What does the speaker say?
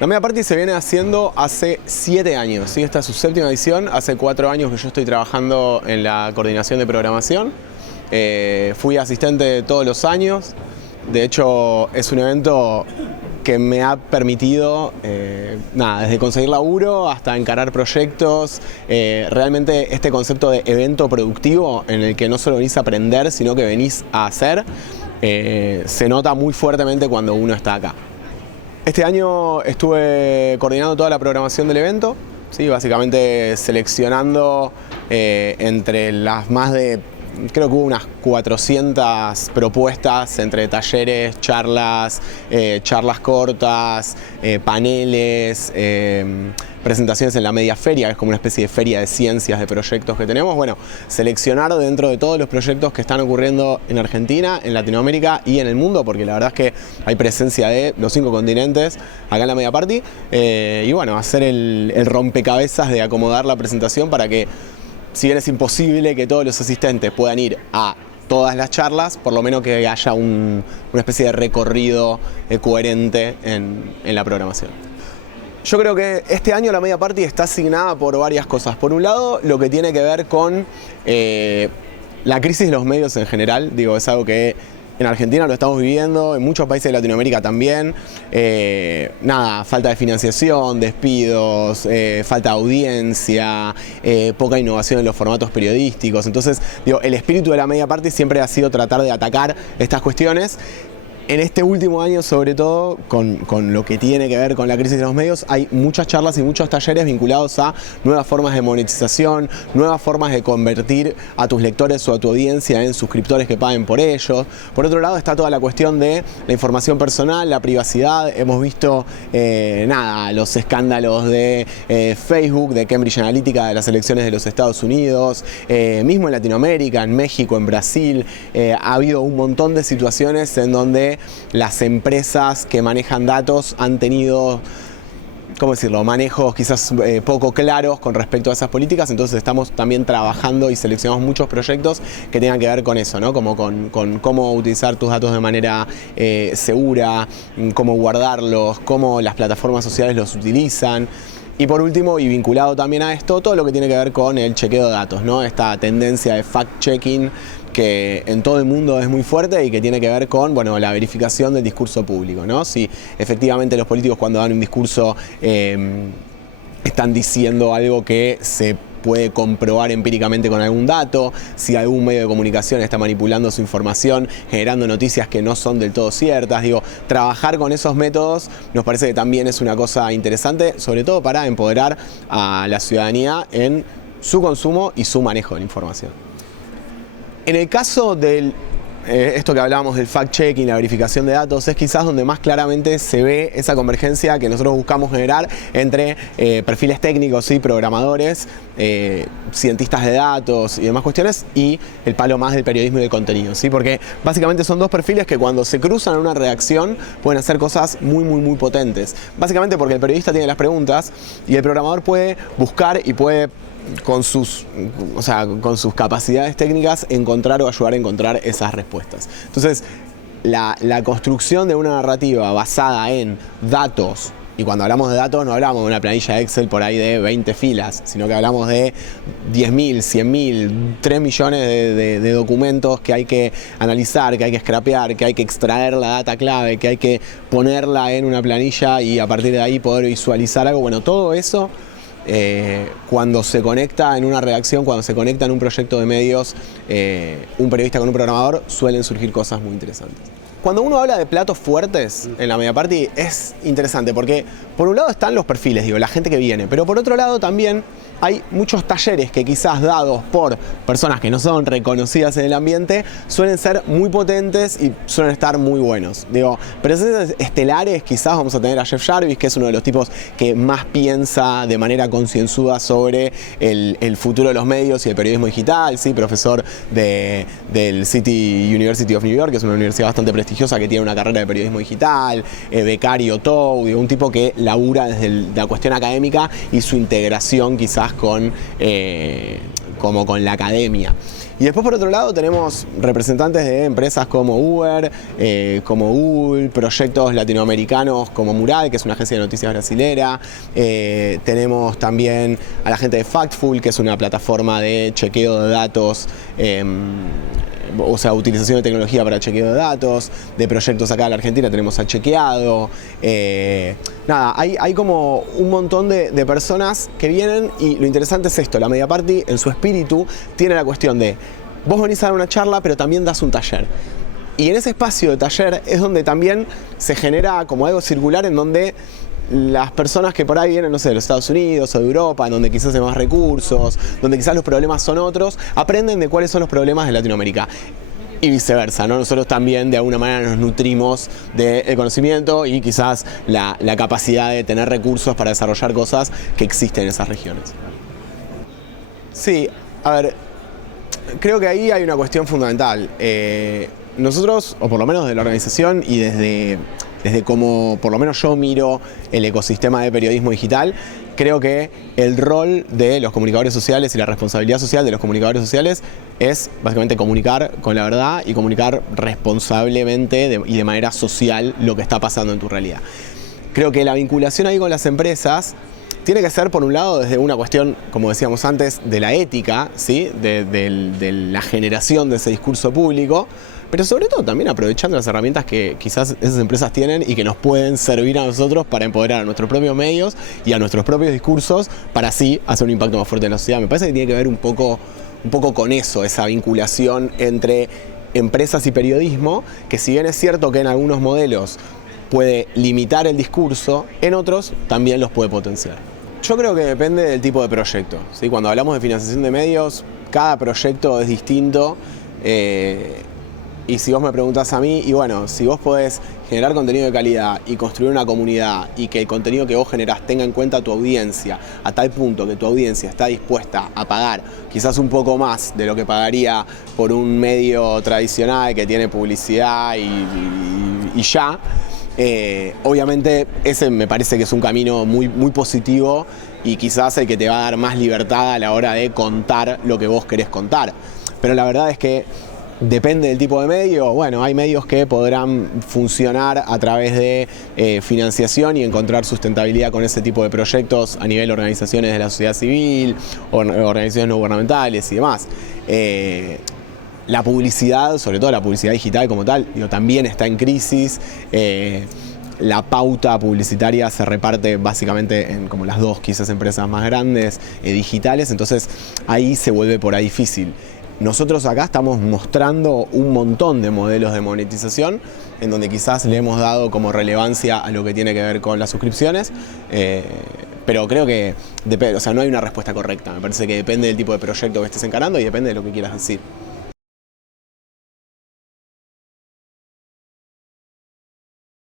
La Media Party se viene haciendo hace 7 años, ¿sí? Esta es su 7ª edición, hace 4 años que yo estoy trabajando en la coordinación de programación. Fui asistente todos los años, de hecho es un evento que me ha permitido, desde conseguir laburo hasta encarar proyectos, realmente este concepto de evento productivo en el que no solo venís a aprender, sino que venís a hacer, se nota muy fuertemente cuando uno está acá. Este año estuve coordinando toda la programación del evento, ¿sí? Básicamente seleccionando entre las más de, creo que hubo unas 400 propuestas entre talleres, charlas, charlas cortas, paneles, presentaciones en la Media Feria, que es como una especie de feria de ciencias de proyectos que tenemos. Bueno, seleccionar dentro de todos los proyectos que están ocurriendo en Argentina, en Latinoamérica y en el mundo, porque la verdad es que hay presencia de los 5 continentes acá en la Media Party, y bueno, hacer el rompecabezas de acomodar la presentación para que, si bien es imposible que todos los asistentes puedan ir a todas las charlas, por lo menos que haya una especie de recorrido coherente en la programación. Yo creo que este año la Media Party está asignada por varias cosas. Por un lado, lo que tiene que ver con la crisis de los medios en general. Digo, es algo que en Argentina lo estamos viviendo, en muchos países de Latinoamérica también. Falta de financiación, despidos, falta de audiencia, poca innovación en los formatos periodísticos. Entonces, digo, el espíritu de la Media Party siempre ha sido tratar de atacar estas cuestiones. En este último año, sobre todo, con lo que tiene que ver con la crisis de los medios, hay muchas charlas y muchos talleres vinculados a nuevas formas de monetización, nuevas formas de convertir a tus lectores o a tu audiencia en suscriptores que paguen por ellos. Por otro lado está toda la cuestión de la información personal, la privacidad. Hemos visto los escándalos de Facebook, de Cambridge Analytica, de las elecciones de los Estados Unidos, mismo en Latinoamérica, en México, en Brasil. Ha habido un montón de situaciones en donde las empresas que manejan datos han tenido, ¿cómo decirlo?, manejos quizás poco claros con respecto a esas políticas. Entonces estamos también trabajando y seleccionamos muchos proyectos que tengan que ver con eso, ¿no? Como con cómo utilizar tus datos de manera segura, cómo guardarlos, cómo las plataformas sociales los utilizan. Y por último, y vinculado también a esto, todo lo que tiene que ver con el chequeo de datos, ¿no? Esta tendencia de fact-checking que en todo el mundo es muy fuerte y que tiene que ver con, bueno, la verificación del discurso público, ¿no? Si efectivamente los políticos, cuando dan un discurso, están diciendo algo que se puede comprobar empíricamente con algún dato, si algún medio de comunicación está manipulando su información, generando noticias que no son del todo ciertas. Digo, trabajar con esos métodos nos parece que también es una cosa interesante, sobre todo para empoderar a la ciudadanía en su consumo y su manejo de la información. En el caso del esto que hablábamos del fact-checking, la verificación de datos, es quizás donde más claramente se ve esa convergencia que nosotros buscamos generar entre perfiles técnicos y programadores, cientistas de datos y demás cuestiones, y el palo más del periodismo y del contenido, ¿sí? Porque básicamente son dos perfiles que cuando se cruzan en una redacción pueden hacer cosas muy potentes. Básicamente porque el periodista tiene las preguntas y el programador puede buscar y puede, con sus capacidades técnicas, encontrar o ayudar a encontrar esas respuestas. Entonces, la construcción de una narrativa basada en datos, y cuando hablamos de datos no hablamos de una planilla de Excel por ahí de 20 filas, sino que hablamos de 10.000, 100.000, 3 millones de documentos que hay que analizar, que hay que scrapear, que hay que extraer la data clave, que hay que ponerla en una planilla y a partir de ahí poder visualizar algo. Bueno, todo eso, cuando se conecta en una redacción, cuando se conecta en un proyecto de medios, un periodista con un programador, suelen surgir cosas muy interesantes. Cuando uno habla de platos fuertes en la Media Party es interesante porque por un lado están los perfiles, digo, la gente que viene, pero por otro lado también hay muchos talleres que quizás dados por personas que no son reconocidas en el ambiente suelen ser muy potentes y suelen estar muy buenos. Digo, presencias estelares quizás vamos a tener a Jeff Jarvis, que es uno de los tipos que más piensa de manera concienzuda sobre el futuro de los medios y el periodismo digital, ¿sí? Profesor del City University of New York, que es una universidad bastante prestigiosa que tiene una carrera de periodismo digital, becario TOU, digo, un tipo que labura desde la cuestión académica y su integración quizás con como con la academia. Y después por otro lado tenemos representantes de empresas como Uber, como Google, proyectos latinoamericanos como Mural, que es una agencia de noticias brasilera. Tenemos también a la gente de Factful, que es una plataforma de chequeo de datos, o sea, utilización de tecnología para chequeo de datos. De proyectos acá en la Argentina tenemos a Chequeado. Nada, hay como un montón de personas que vienen, y lo interesante es esto: la Media Party en su espíritu tiene la cuestión de vos venís a dar una charla pero también das un taller. Y en ese espacio de taller es donde también se genera como algo circular, en donde las personas que por ahí vienen, no sé, de los Estados Unidos o de Europa, en donde quizás hay más recursos, donde quizás los problemas son otros, aprenden de cuáles son los problemas de Latinoamérica. Y viceversa, ¿no? Nosotros también de alguna manera nos nutrimos del conocimiento y quizás la capacidad de tener recursos para desarrollar cosas que existen en esas regiones. Sí, a ver, creo que ahí hay una cuestión fundamental. Nosotros, o por lo menos de la organización y desde cómo por lo menos yo miro el ecosistema de periodismo digital, creo que el rol de los comunicadores sociales y la responsabilidad social de los comunicadores sociales es básicamente comunicar con la verdad y comunicar responsablemente y de manera social lo que está pasando en tu realidad. Creo que la vinculación ahí con las empresas tiene que ser, por un lado, desde una cuestión, como decíamos antes, de la ética, ¿sí? de la generación de ese discurso público, pero sobre todo también aprovechando las herramientas que quizás esas empresas tienen y que nos pueden servir a nosotros para empoderar a nuestros propios medios y a nuestros propios discursos, para así hacer un impacto más fuerte en la sociedad. Me parece que tiene que ver un poco con eso, esa vinculación entre empresas y periodismo, que si bien es cierto que en algunos modelos puede limitar el discurso, en otros también los puede potenciar. Yo creo que depende del tipo de proyecto, ¿sí? Cuando hablamos de financiación de medios, cada proyecto es distinto. Y si vos me preguntás a mí, y bueno, si vos podés generar contenido de calidad y construir una comunidad, y que el contenido que vos generás tenga en cuenta tu audiencia, a tal punto que tu audiencia está dispuesta a pagar quizás un poco más de lo que pagaría por un medio tradicional que tiene publicidad y ya, obviamente ese me parece que es un camino muy, muy positivo, y quizás el que te va a dar más libertad a la hora de contar lo que vos querés contar. Pero la verdad es que depende del tipo de medio. Bueno, hay medios que podrán funcionar a través de financiación y encontrar sustentabilidad con ese tipo de proyectos a nivel de organizaciones de la sociedad civil, organizaciones no gubernamentales y demás. La publicidad, sobre todo la publicidad digital como tal, también está en crisis. La pauta publicitaria se reparte básicamente en como las dos quizás empresas más grandes digitales, entonces ahí se vuelve por ahí difícil. Nosotros acá estamos mostrando un montón de modelos de monetización en donde quizás le hemos dado como relevancia a lo que tiene que ver con las suscripciones, pero creo que no hay una respuesta correcta. Me parece que depende del tipo de proyecto que estés encarando y depende de lo que quieras decir.